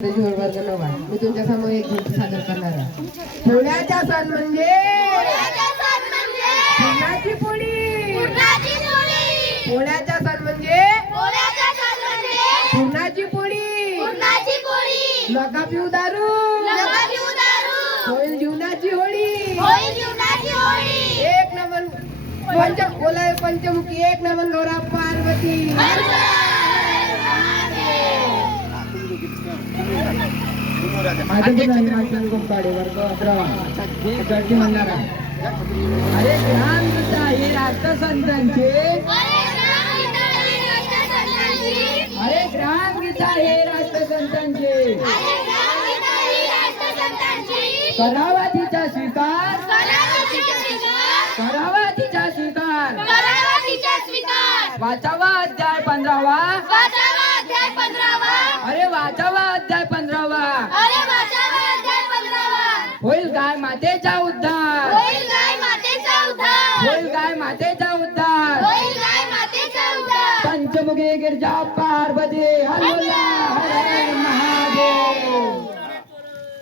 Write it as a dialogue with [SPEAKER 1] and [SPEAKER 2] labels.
[SPEAKER 1] वर्ग नवा मी तुमच्यासमोर एक गीत सादर करणार आहे पोळ्याचा सण म्हणजे पुरणाची पोळी पोळ्याचा सण म्हणजे पुरणाची पोळी नका पिऊ दारू होईल जीवनाची होळी एक नमन पंच बोलाय पंचमुखी एक नमन गौरा पार्वती. आहे. अरे ग्राम गीता हे राष्ट्रसंतांचे. अरे ग्राम गीता हे राष्ट्रसंतांचे करावा तिचा स्वीकार. करावा तिचा स्वीकार. वाचावा अध्याय पंधरावा अरे वाचावा अध्याय पंधरावा
[SPEAKER 2] अरे वाचावा अध्याय पंधरावा
[SPEAKER 1] होईल गाय मातेचा उद्धार.
[SPEAKER 2] होईल गाय मातेचा उद्धार.
[SPEAKER 1] होईल गाय मातेचा उद्धार.
[SPEAKER 2] होईल गाय मातेचा उद्धार.
[SPEAKER 1] पंचमुखी गिरजा पार्वती हल्ला महादेव